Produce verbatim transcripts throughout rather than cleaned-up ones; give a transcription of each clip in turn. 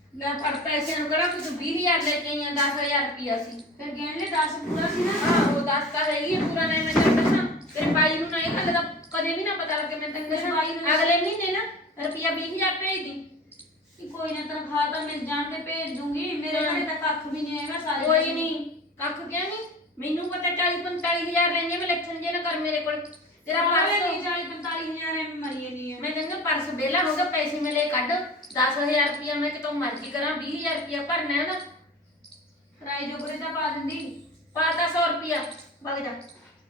ਲੈ ਪਰ ਪੈਸੇ ਨੂੰ ਕਿਹੜਾ ਤੂੰ ਵੀਹ ਹਜ਼ਾਰ ਲੈ ਕੇ ਆਈ ਆ ਦਸ ਹਜ਼ਾਰ ਰੁਪਇਆ ਸੀ ਫਿਰ ਗਹਿਣ ਲਈ ਦਸ ਪੂਰਾ ਸੀ ਨਾ। ਹਾਂ ਉਹ ਦਸ ਤਾਂ ਹੈਗੀ ਆ ਪੂਰਾ ਨਹੀਂ ਮੈਂ ਤੈਨੂੰ ਦੱਸਾਂ ਤੇਰੇ ਬਾਈ ਨੂੰ ਨਾ ਇਹ ਗੱਲ ਦਾ ਕਦੇ ਵੀ ਨਾ ਪਤਾ ਲੱਗੇ ਮੈਂ ਤੈਨੂੰ ਦੱਸਾਂ ਬਾਈ ਨੂੰ- ਅਗਲੇ ਮਹੀਨੇ ਨਾ ਰੁਪਇਆ ਵੀਹ ਹਜ਼ਾਰ ਭੇਜ ਦੀ ਕਿ ਕੋਈ ਨਾ ਤਨਖਾਹ ਤਾਂ ਮਿਲ ਜਾਣ ਤੇ ਭੇਜ ਦੂੰਗੀ। ਮੇਰੇ ਘਰੇ ਤਾਂ ਕੱਖ ਵੀ ਨਹੀਂ ਹੈਗਾ ਸਾਰੇ ਕੋਈ ਨਹੀਂ ਕੱਖ ਕਿਹਾ ਨਹੀਂ ਮੈਨੂੰ ਪਤਾ ਚਾਲੀ ਪੰਤਾਲੀ ਹਜ਼ਾਰ ਲੈਣੇ ਮੈਂ ਇਲੈਕਸ਼ਨ ਜੇ ਨਾ ਕਰ ਮੇਰੇ ਕੋਲ ਤੇਰਾ ਪਾਸੇ ਪਰਸ ਨਹੀਂ ਚਾਲੀ ਪੰਤਾਲੀ ਹਜ਼ਾਰ ਐਵੇਂ ਮਰੀ ਨਹੀਂ ਹੈ। ਮੈਂ ਕਹਿੰਦਾ ਪਰਸ ਵਿਹਲਾ ਹੋ ਗਿਆ ਪੈਸੇ ਮਿਲੇ ਕੱਢ ਦਸ ਹਜ਼ਾਰ ਰੁਪਇਆ ਮੈਂ ਕਿਤੋਂ ਮਰਜ਼ੀ ਕਰਾਂ ਵੀਹ ਹਜ਼ਾਰ ਰੁਪਇਆ ਭਰਨਾ ਹੈ ਨਾ ਕਿਰਾਏ ਜੋਗਰੇ ਤਾਂ ਪਾ ਦਿੰਦੀ। ਪਾਤਾ ਸੌ ਰੁਪਇਆ ਵਗ ਜਾ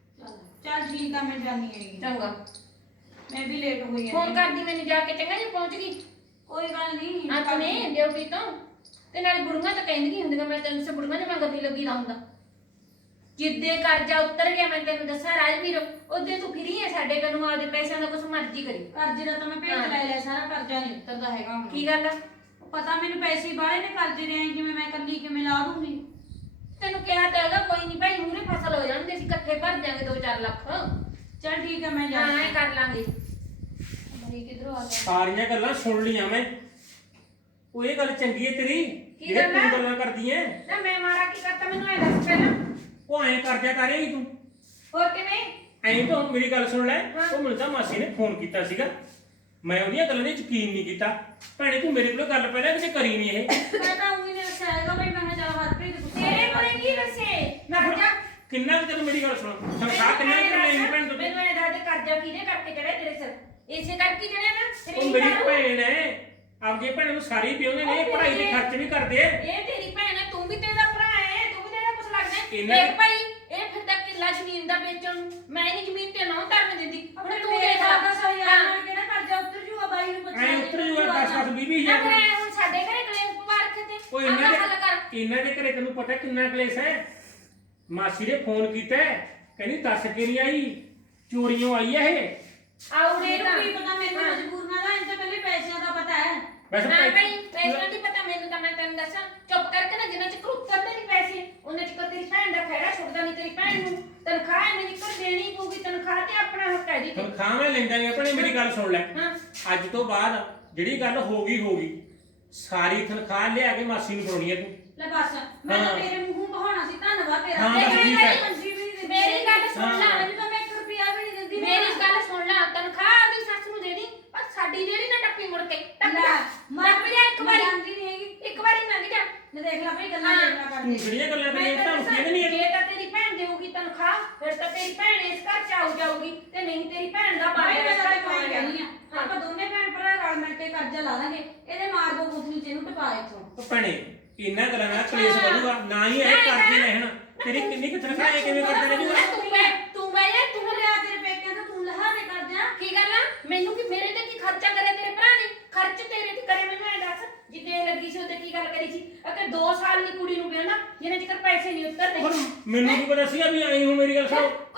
ਚੱਲ ਠੀਕ ਆ ਮੈਂ ਜਾਣੀ ਹੈਗੀ। ਚੰਗਾ ਮੈਂ ਵੀ ਲੇਟ ਹੋਈ ਹਾਂ। ਫੋਨ ਕਰਦੀ ਮੈਨੂੰ ਜਾ ਕੇ ਚੰਗਾ ਜੀ ਪਹੁੰਚ ਗਈ ਕੋਈ ਗੱਲ ਨਹੀਂ। ਆਪਣੇ ਡਿਊਟੀ ਤੋਂ ਤੇ ਨਾਲੇ ਬੁੜੀਆਂ ਤਾਂ ਕਹਿੰਦੀਆਂ ਹੁੰਦੀਆਂ ਮੈਂ ਤੈਨੂੰ ਸੇ ਬੁੜੀਆਂ ਦੇ ਮੈਂ ਗੱਦੀ ਲੱਗੀ ਲਾਉਂਦਾ ਜਿੱਦੇ ਕਰਜ਼ਾ ਉੱਤਰ ਗਿਆ ਮੈਂ ਤੈਨੂੰ ਦੱਸਾਂ ਰਾਜਵੀਰ ਉਹਦੇ ਤੂੰ ਫਿਰੀ ਹੈ ਸਾਡੇ ਕੋਲੋਂ ਆਪਦੇ ਪੈਸਿਆਂ ਦਾ ਕੁਛ ਮਰਜ਼ੀ ਕਰੀ ਕਰਜ਼ੇ ਦਾ ਤਾਂ ਮੈਂ ਭੇਜ ਲੈ ਲਿਆ ਸਾਰਾ ਕਰਜ਼ਾ ਨਹੀਂ ਉਤਰਦਾ ਹੈਗਾ ਹੁਣ। ਕੀ ਗੱਲ ਆ ਪਤਾ ਮੈਨੂੰ ਪੈਸੇ ਬਾਹਲੇ ਨੇ ਕਰਜ਼ੇ ਦੇ ਆਏ ਕਿਵੇਂ ਮੈਂ ਕੱਲੀ ਕਿਵੇਂ ਲਾ ਦੂੰਗੀ। ਤੈਨੂੰ ਕਿਹਾ ਤਾਂ ਹੈਗਾ ਕੋਈ ਨਹੀਂ ਭਾਈ ਮੂਰੇ ਫਸਲ ਹੋ ਜਾਂਦੇ ਅਸੀਂ ਇਕੱਠੇ ਭਰ ਦਿਆਂਗੇ ਦੋ ਚਾਰ ਲੱਖ ਚੱਲ ਠੀਕ ਹੈ ਮੈਂ ਹਾਂ ਜਾਣੀ ਐ ਕਰ ਲਾਂਗੇ ਮਰੀ ਕਿਧਰੋਂ ਆ ਗਿਆ। ਸਾਰੀਆਂ ਗੱਲਾਂ ਸੁਣ ਲੀਆਂ ਮੈਂ। ਉਹ ਇਹ ਗੱਲ ਚੰਗੀ ਹੈ ਤੇਰੀ ਕੀ ਜਿਹੜੇ ਗੱਲ ਤੂੰ ਹੈ? ਗੱਲਾਂ ਕਰਦੀ ਐ। ਨਾ ਮੈਂ ਮਾਰਾ ਕੀ ਕਰਤਾ ਮੈਨੂੰ ਐ ਦੱਸ ਪਹਿਲਾਂ ਉਹ ਐਂ ਕਰਜਾ ਕਰੇਗੀ ਤੂੰ ਹੋਰ ਕਿਵੇਂ ਐਂ ਤਾਂ ਹੁਣ ਮੇਰੀ ਗੱਲ ਸੁਣ ਲੈ। ਹਾਂ। ਉਹ ਮੈਨੂੰ ਤਾਂ ਮਾਸੀ ਨੇ ਫੋਨ ਕੀਤਾ ਸੀਗਾ ਮੈਂ ਉਹਦੀਆਂ ਗੱਲਾਂ ਦੇ ਯਕੀਨ ਨਹੀਂ ਕੀਤਾ। ਭੈਣੇ ਤੂੰ ਮੇਰੇ ਕੋਲ ਗੱਲ ਪਹਿਲਾਂ ਕਿਤੇ ਕਰੀ ਨਹੀਂ ਇਹ। ਮੈਂ ਤਾਂ ਉਹੀ ਨੇ ਦੱਸਿਆ ਹੈਗਾ ਬਈ ਮੈਂ ਕਿਹਾ ਚੱਲ ਹਰਪ੍ਰੀਤ ਦੇ ਗੁੱਸੇ ਤੇਰੇ ਕੋਲੇ ਕੀ ਦੱਸੇ ਨਾ ਜਾ ਕਿੰਨਾ ਕੁ ਤੈਨੂੰ ਮੇਰੀ ਗੱਲ ਸੁਣ ਤਨਖਾਹ ਕਿੰਨਾ ਕੁ ਤੈਨੂੰ ਲੈਣੀ ਭੈਣ ਤੋਂ ਤੂੰ? ਮੈਨੂੰ ਇਹ ਦੱਸ ਦੇ ਕਰਜ਼ਾ ਕਿਹਦੇ ਕਰਕੇ ਚੜਿਆ ਤੇਰੇ ਸਿਰ ਇਸੇ ਕਰਕੇ ਚੜਿਆ ਨਾ ਤੇਰੀ ਉਹ ਮੇਰੀ ਭੈਣ- ਭੈਣ ਐ ਆਪਦੀ ਭੈਣ ਨੂੰ ਸਾਰੀ ਪਿਉਂਦੇ ਨੇ ਉਹ ਪੜ੍ਹਾਈ ਦੇ ਤੇਰੇ- ਖਰਚ ਵੀ ਕਰਦੇ ਐ। ਇਹ ਤੇਰੀ ਭੈਣ ਹੈ ਤੂੰ ਵੀ ਤੇਰਾ ਭਰਾ ਹੈ ਤੂੰ ਵੀ ਤੇਰਾ ਕੁਛ ਲੱਗਦਾ ਹੈ ਇਹਨਾਂ- ਦੇਖ ਭਾਈ ਇਹ ਫਿਰਦਾ ਕਿੱਲਾ ਜ਼ਮੀਨ ਦਾ ਵੇਚਣ ਨੂੰ ਮੈਂ ਨਹੀਂ ਜ਼ਮੀਨ ਤੇ ਨਾ ਧਰਨ ਦਿੰਦੀ ਹੁਣ ਤੂੰ ਮੇਰੇ ਦੇਖ ਦਾ ਸਹੀ ਹਾਂ। ਆ ਕਿਹੜਾ ਕਰਜ਼ਾ ਉਤਰ ਜੂਗਾ ਬਾਈ ਨੂੰ ਪੁੱਛਣਾ ਐਂ ਉੱਤਰ ਜੂਗਾ ਦਸ ਦਸ ਵੀਹ ਵੀਹ ਨਾ ਹਜ਼ਾਰ ਫਿਰ ਐਂ ਹੁਣ ਸਾਡੇ ਘਰੇ ਕਲੇਸ਼ ਪਵਾ ਰੱਖੇ ਤੇ ਉਹ ਆਪਦਾ ਇਹਨਾਂ ਹੱਲ ਕਰ ਦੇ ਇਹਨਾਂ ਦੇ ਘਰੇ ਤੈਨੂੰ ਪਤਾ ਕਿੰਨਾ ਕਲੇਸ਼ ਹੈ। ਮਾਸੀ ਨੇ ਫੋਨ ਕੀਤਾ ਕਹਿੰਦੀ ਦੱਸ ਕੇ ਨਹੀਂ ਆਈ ਚੋਰੀਆਂ ਆਈ ਹੈ ਇਹ। ਆਉੜੇ ਇਹਨੂੰ ਤਾਂ ਕੀ ਪਤਾ ਮੈਨੂੰ ਹਾਂ। ਮਜਬੂਰੀਆਂ ਦਾ ਇੰਨੇ ਪਹਿਲੇ ਪੈਸਿਆਂ ਦਾ ਪਤਾ ਹੈ। ਵੈਸੇ ਨਾ ਭਾਈ- ਭਾਈ ਪੈਸਿਆਂ ਦੀ ਪਤਾ ਮੈਨੂੰ ਤਾਂ ਮੈਂ ਤੈਨੂੰ ਦੱਸਾਂ ਚੁੱਪ ਕਰਕੇ ਨਾ ਜਿੰਨਾ ਚਿਰ ਉੱਤਰਦੇ ਨਹੀਂ ਪੈਸੇ ਉਹਨਾਂ ਚਿਰ ਤੇਰੀ ਭੈਣ ਦਾ ਖਹਿੜਾ ਛੁੱਟਦਾ ਨਹੀਂ ਤੇਰੀ ਭੈਣ ਨੂੰ ਤਨਖਾਹ ਐਵੇਂ ਨਿਕਲ ਦੇਣੀ ਪਊਗੀ ਤਨਖਾਹ ਤੇ ਆਪਣਾ ਹੱਕ ਹੈ ਜੀ ਤੇ। ਤਨਖਾਹ ਮੈਂ ਲੈਂਦਾ ਨਹੀਂ ਆਪਣੇ ਮੇਰੀ ਗੱਲ ਸੁਣ ਲੈ। ਹਾਂ ਅੱਜ ਤੋਂ ਬਾਅਦ ਜਿਹੜੀ ਗੱਲ ਹੋ ਗਈ ਹੋ ਗਈ ਸਾਰੀ ਤਨਖਾਹ ਲਿਆ ਕੇ ਮਾਸੀ ਨੂੰ ਫੜਾਉਣੀ ਹੈ ਤੂੰ। ਲੈ ਬਸ ਮੈਂ ਤਾਂ ਹਾਂ। ਤੇਰੇ ਮੂੰਹੋਂ ਬਹਾਉਣਾ ਸੀ ਧੰਨਵਾਦ ਤੇਰਾ। ਹਾਂ, ਦੇਖ ਬਸ ਠੀਕ ਮੇਰੀ ਹੈ। ਪੰਜੀ ਵੀ ਨਹੀਂ ਦਿੰਦੀ। ਮੇਰੀ ਗੱਲ ਸੁਣ ਹਾਂ। ਲੈ ਮੈਨੂੰ ਤਾਂ ਮੈਂ ਇੱਕ ਰੁਪਿਆ ਵੀ ਨਹੀਂ ਦਿੰਦੀ। ਮੇਰੀ ਗੱਲ ਸੁਣ ਲੈ ਤਨਖਾਹ ਆਪਣੀ ਸੱਸ ਨੂੰ ਦੇ ਦੀ ਪਰ ਸਾਡੀ ਜਿਹੜੀ ਨਾ ਟੱਪੀ ਮੁੜ ਕੇ ਟੱਪ ਲੈ, ਜਾ ਮੈਂ ਟੱਪ ਜਾ ਇੱਕ ਮੈਂ ਵਾਰੀ ਜਾਂਦੀ ਨਹੀਂ ਹੈਗੀ। ਇੱਕ ਵਾਰੀ ਲੰਘ ਜਾ ਲੈ ਦੇਖ ਲੈ ਭਈ ਗੱਲਾਂ ਹਾਂ। ਦੇਖ ਲੈ ਤੂੰ ਕਰਦੀ। ਜਿਹੜੀਆਂ ਗੱਲਾਂ ਮੈਂ ਕਰੀਆਂ ਤੈਨੂੰ ਤੁਹਾਨੂੰ ਕਿਹਦੇ ਨਹੀਂ ਜੇ ਤਾਂ ਤੇਰੀ ਭੈਣ ਦੇਊਗੀ ਤਨਖਾਹ ਫਿਰ ਤਾਂ ਤੇਰੀ ਭੈਣ ਇਸ ਘਰ ਚ ਆਉ ਜਾਊਗੀ ਤੇ ਨਹੀਂ ਤੇਰੀ ਭੈਣ ਦਾ ਭਾਈ ਬਾਹਰ ਮੈਂ ਇਸ ਤਾਂ ਘਰ ਚ ਕੋਈ ਆਉਣਾ ਕਹਿਣੀ ਆ ਆਪਾਂ ਦੋਨੇ ਭੈਣ ਭਰਾ ਰਲ ਮਿਲ ਕੇ ਕਰਜ਼ਾ ਲਾ ਲਾਂਗੇ ਇਹਦੇ ਮਾਰ ਦੋ ਗੁੱਥਨੀ ਤੇ ਨੂੰ ਟਪਾ ਇੱਥੋਂ। ਉਹ ਭੈਣੇ ਇਹਨਾਂ ਗੱਲਾਂ ਨਾਲ ਕਲੇਸ਼ ਵਧੂਗਾ ਨਾ ਹੀ ਇਹ ਕਰਦੇ ਰਹਿਣ। ਤੇਰੀ ਕਿੰਨੀ ਕੁ ਤਨਖਾਹ ਹੈ ਕਿਵੇਂ ਕਰਦੇ ਰਹਿਣਗੇ। ਤੂੰ ਮੈਂ ਤੂੰ ਮੈਂ ਯਾਰ ਤੂੰ ਲਿਆ ਤੇਰੇ ਪੇਕਿਆਂ ਤੋਂ ਤੂੰ ਲਹਾ ਦੇ ਕਰਜ਼ਾ। ਕੀ ਗੱਲ ਆ ਮੈਨੂੰ ਕੀ ਮੇਰੇ ਤੇ ਕੀ ਖਰਚਾ ਕਰੇ ਤੇਰੇ ਭਰਾ ਨੇ ਖਰਚ ਤੇਰੇ ਤੇ ਕਰੇ ਮੈਨੂੰ ਐ ਦੱਸ ਜਿੱਦੇ ਇਹ ਲੱਗੀ ਸੀ ਉਹਦੇ ਕੀ ਗੱਲ ਕਰੀ ਸੀ ਅਕੇ ਦੋ ਸਾਲ ਦੀ ਕੁੜੀ ਨੂੰ ਵਿਆਹਣਾ ਜਿਹਨੇ ਚਿਰ ਪੈਸੇ ਨਹੀਂ ਉੱਤਰਦੇ ਹੁਣ ਮੈਨੂੰ ਕੀ ਪਤਾ ਸੀਗਾ ਵੀ ਆਈ ਹੋ ਮੇਰੀ ਗੱਲ ਸੁਣੋ